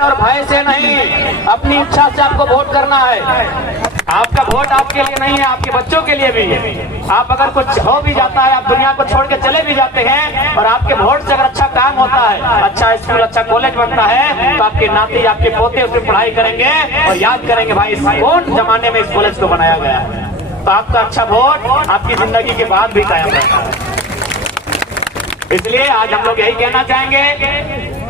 और भय से नहीं, अपनी इच्छा से आपको वोट करना है। आपका वोट आपके लिए नहीं है, आपके बच्चों के लिए भी है। आप अगर कुछ हो भी जाता है, आप दुनिया को छोड़ के चले भी जाते हैं और आपके वोट से अगर अच्छा काम होता है, अच्छा स्कूल, अच्छा कॉलेज बनता है, तो आपके नाती, आपके पोते उसमें पढ़ाई करेंगे और याद करेंगे भाई कौन जमाने में इस कॉलेज को बनाया गया है। तो आपका अच्छा वोट आपकी जिंदगी के बाद भी कायम रहता है। इसलिए आज हम लोग यही कहना चाहेंगे,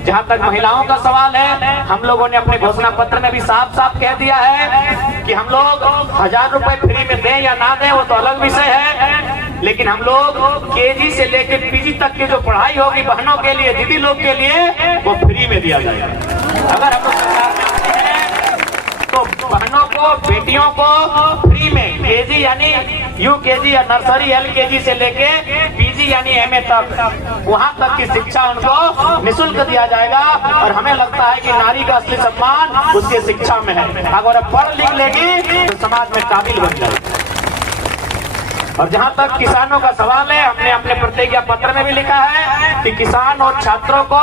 जहाँ तक महिलाओं का सवाल है, हम लोगों ने अपने घोषणा पत्र में भी साफ साफ कह दिया है कि हम लोग 1000 रुपए फ्री में दें या ना दें वो तो अलग विषय है, लेकिन हम लोग केजी से लेकर पीजी तक की जो पढ़ाई होगी बहनों के लिए, दीदी लोग के लिए, वो फ्री में दिया जाएगा। अगर हम लोग सरकार में आते हैं तो बहनों को, बेटियों को फ्री में केजी यानी यूकेजी या नर्सरी एलकेजी से लेके पीजी यानी एमए तक, वहाँ तक की शिक्षा उनको निःशुल्क दिया जाएगा। और हमें लगता है कि नारी का असली सम्मान उसके शिक्षा में है। अगर पढ़ लिख लेगी तो समाज में काबिल बन जाएगी। और जहाँ तक किसानों का सवाल है, हमने अपने प्रतिज्ञा पत्र में भी लिखा है कि किसान और छात्रों को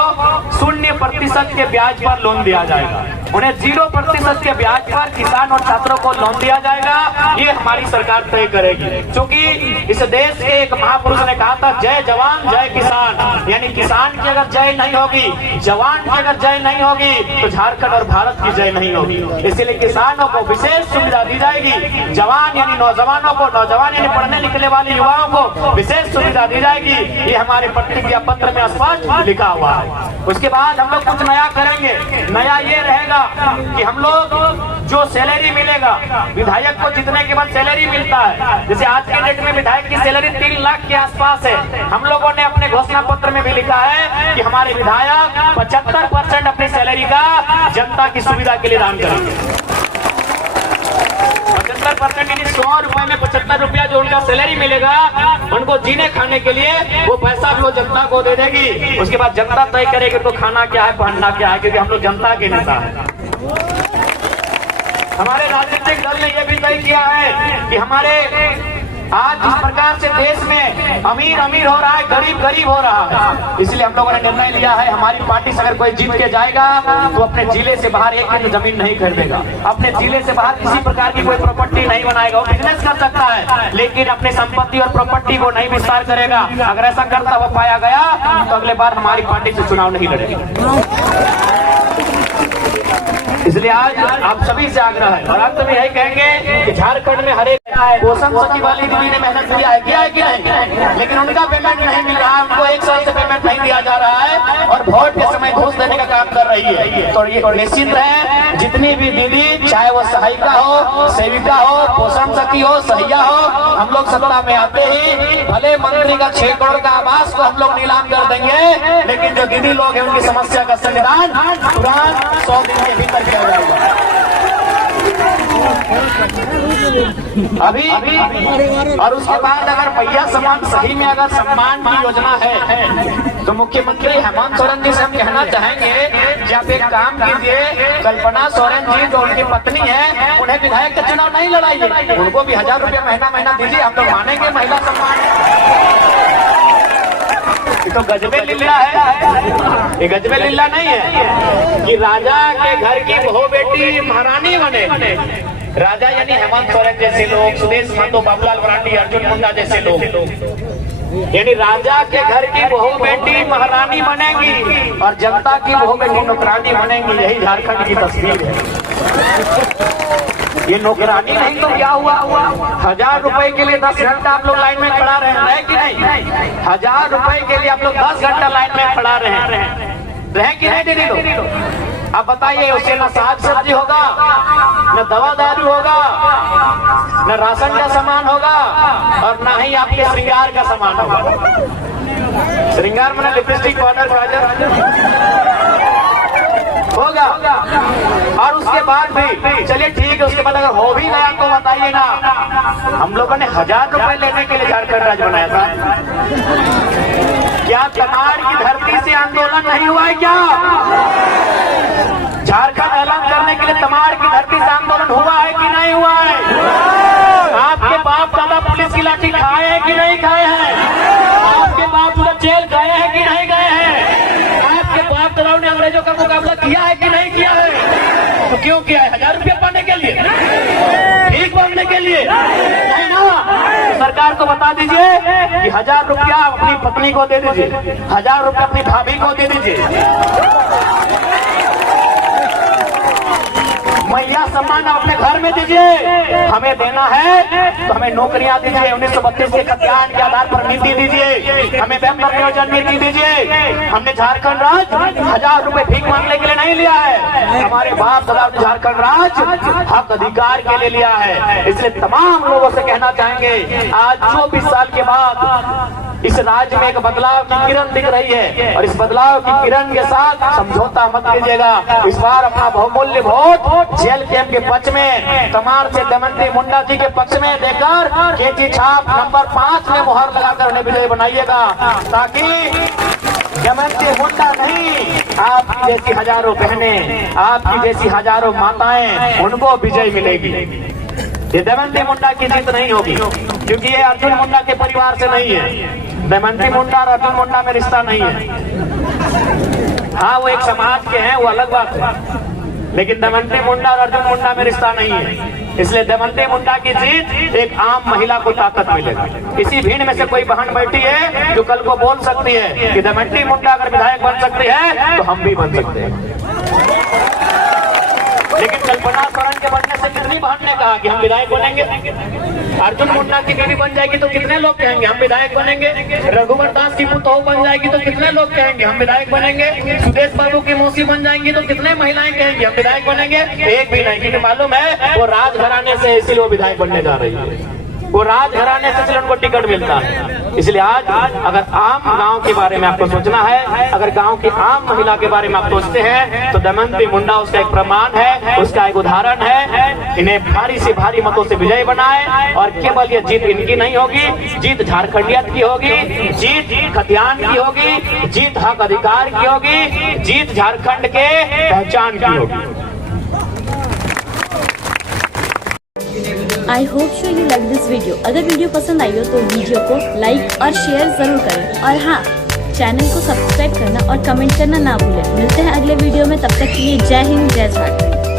0% के ब्याज पर लोन दिया जाएगा। उन्हें 0% के ब्याज पर किसान और छात्रों को लोन दिया जाएगा। ये हमारी सरकार तय करेगी, क्योंकि इस देश के एक महापुरुष ने कहा था, जय जवान जय किसान। यानी किसान की अगर जय नहीं होगी, जवान की अगर जय नहीं होगी, तो झारखंड और भारत की जय नहीं होगी। इसीलिए किसानों को विशेष सुविधा दी जाएगी, जवान यानी नौजवानों को, नौजवान यानी पढ़ने लिखने वाले युवाओं को विशेष सुविधा दी जाएगी। ये हमारे प्रतिज्ञा पत्र में स्पष्ट लिखा हुआ है। उसके बाद हम लोग कुछ नया करेंगे। नया ये रहेगा कि हम लोग जो सैलरी मिलेगा, विधायक को जितने के बाद सैलरी मिलता है, जैसे आज के डेट में विधायक की सैलरी 3 लाख के आसपास है, हम लोगों ने अपने घोषणा पत्र में भी लिखा है कि हमारे विधायक 75% अपनी सैलरी का जनता की सुविधा के लिए दान करेंगे। 75% यानी 100 रुपए में 75 रुपया जो उनका सैलरी मिलेगा, उनको जीने खाने के लिए वो पैसा हम लोग जनता को दे देगी। उसके बाद जनता तय करेगी तो खाना क्या है, पहनना क्या है, क्योंकि हम लोग जनता के नेता हैं। हमारे राजनीतिक दल ने यह भी तय किया है कि हमारे आज जिस प्रकार से देश में अमीर अमीर हो रहा है, गरीब गरीब हो रहा है, इसलिए हम लोगों ने निर्णय लिया है, हमारी पार्टी से अगर कोई जीत के जाएगा तो अपने जिले से बाहर एक इंच जमीन नहीं खरीदेगा, अपने जिले से बाहर किसी प्रकार की कोई प्रॉपर्टी नहीं बनाएगा। वो बिजनेस कर सकता है, लेकिन अपनी संपत्ति और प्रॉपर्टी को नहीं विस्तार करेगा। अगर ऐसा करता हुआ पाया गया तो अगले बार हमारी पार्टी से चुनाव नहीं लड़ेगा। इसलिए आज आप सभी से आग्रह है, और आप तो यही कहेंगे कि झारखंड में हर एक पोषण सचिव वाली दीदी ने मेहनत किया है कि नहीं, लेकिन उनका पेमेंट नहीं मिल रहा है, उनको 1 साल से पेमेंट नहीं दिया जा रहा है और वोट के समय घूस देने का काम कर रही है। तो ये निश्चित है, जितनी भी दीदी, चाहे वो सहायिका हो, सेविका हो, पोषण सखी हो, सहिया हो, हम लोग सत्ता में आते ही भले मंत्री का 6 करोड़ का आवास को हम लोग नीलाम कर देंगे, लेकिन जो दीदी लोग हैं उनकी समस्या का समाधान तुरंत 100 दिन के भीतर किया जाएगा। अभी और उसके बाद अगर भैया समान सही में अगर सम्मान की योजना है, तो मुख्यमंत्री हेमंत सोरेन जी से हम कहना चाहेंगे कि आप एक काम कीजिए, कल्पना सोरेन जी जो उनकी पत्नी है, उन्हें विधायक का चुनाव नहीं लड़ाइए, उनको भी 1000 रुपया महीना दीजिए, हम लोग मानेंगे महिला सम्मान। तो गजबे लीला है, ये गजबे लीला नहीं है कि राजा के घर की बहू बेटी महारानी बने। राजा यानी हेमंत सोरेन जैसे लोग, सुदेश महतो, बाबूलाल मरांडी, अर्जुन मुंडा जैसे लोग, यानी राजा के घर की बहू बेटी महारानी बनेंगी और जनता की बहू बेटी नौकरानी बनेंगी। यही झारखंड की तस्वीर है। ये नौकरानी नहीं तो क्या हुआ? 1000 रुपए के लिए 10 घंटा आप लोग लाइन में खड़ा रहे कि नहीं? 1000 रुपए के लिए आप लोग 10 घंटा लाइन में खड़ा रहे कि नहीं दीदी लोग? अब बताइए, उससे न साग सब्जी होगा, न दवा दारू होगा, न राशन का सामान होगा, और न ही आपके श्रृंगार का सामान होगा। श्रृंगार में लिपस्टिक, पाउडर, काजल होगा। और उसके बाद भी चलिए ठीक है, उसके बाद अगर हो भी गया तो बताइए ना, हम लोगों ने 1000 रुपए लेने के लिए झारखंड राज्य बनाया था। क्या तमाड़ की धरती से आंदोलन नहीं हुआ है? क्या झारखंड अलग करने के लिए तमाड़ की धरती से आंदोलन हुआ है कि नहीं हुआ है? आपके बाप दादा पुलिस की लाठी खाए हैं कि नहीं खाए हैं? आपके बाप दादा जेल गए हैं कि नहीं गए हैं? आपके बाप दादा ने अंग्रेजों का मुकाबला किया है कि नहीं किया है? क्यों किया है? 1000 रुपया पाने के लिए, भीख मांगने के लिए? नहीं ना। सरकार को बता दीजिए कि 1000 रुपया अपनी पत्नी को दे दीजिए, 1000 रुपया अपनी भाभी को दे दीजिए। महिला सम्मान अपने घर में दीजिए। हमें देना है तो हमें नौकरियां दीजिए। 1932 के कल्याण के आधार पर नीति दीजिए, हमें वेतन नियोजन नीति दीजिए। हमने झारखंड राज्य 1000 रुपए भीख मांगने के लिए नहीं लिया है। हमारे बाप दादा ने झारखंड राज्य हक अधिकार के लिए लिया है। इसलिए तमाम लोगों से कहना चाहेंगे, आज 24 साल के बाद इस राज्य में एक बदलाव की किरण दिख रही है, और इस बदलाव की किरण के साथ समझौता मत कीजिएगा। इस बार अपना बहुमूल्य वोट जेल कैंप के पक्ष में, तमार से दमयंती मुंडा जी के पक्ष में देकर केजी छाप नंबर 5 में मुहर लगाकर उन्हें विजयी बनाइएगा, ताकि दमयंती मुंडा नहीं, आपकी जैसी हजारों बहनें, आपकी जैसी हजारों माताएं, उनको विजय मिलेगी। ये दमयंती मुंडा की जीत नहीं होगी, क्योंकि ये अर्जुन मुंडा के परिवार से नहीं है। दमयंती मुंडा और अर्जुन मुंडा में रिश्ता नहीं है। हाँ, वो एक समाज के हैं, वो अलग बात है, लेकिन दमयंती मुंडा और अर्जुन मुंडा में रिश्ता नहीं है। इसलिए दमयंती मुंडा की जीत एक आम महिला को ताकत मिलेगी। इसी भीड़ में से कोई बहन बैठी है जो कल को बोल सकती है कि दमयंती मुंडा अगर विधायक बन सकती है तो हम भी बन सकते हैं। लेकिन कल्पना सोरेन के बनने से कितनी बहन ने कहा कि हम विधायक बनेंगे? अर्जुन मुंडा की बीवी बन जाएगी तो कितने लोग कहेंगे हम विधायक बनेंगे? रघुवर दास की पुतोहू बन जाएगी तो कितने लोग कहेंगे हम विधायक बनेंगे? सुदेश बाबू की मौसी बन जाएंगी तो कितने महिलाएं कहेंगे हम विधायक बनेंगे? एक भी नहीं, क्योंकि मालूम है वो राजघराने से, इसलिए वो विधायक बनने जा रही है। वो राजघराने से उनको टिकट मिलता है। इसलिए आज अगर आम गांव के बारे में आपको सोचना है, अगर गांव की आम महिला के बारे में आप सोचते हैं, तो दमयंती मुंडा उसका एक प्रमाण है, उसका एक उदाहरण है। इन्हें भारी से भारी मतों से विजय बनाए, और केवल ये जीत इनकी नहीं होगी, जीत झारखंडियत की होगी, जीत खतियान की होगी, जीत हक अधिकार की होगी, जीत झारखंड के पहचान की होगी। I hope so you like this video. अगर वीडियो पसंद आई हो तो वीडियो को लाइक और शेयर जरूर करें, और हाँ, चैनल को सब्सक्राइब करना और कमेंट करना ना भूलें। मिलते हैं अगले वीडियो में, तब तक के लिए जय हिंद, जय झारखंड।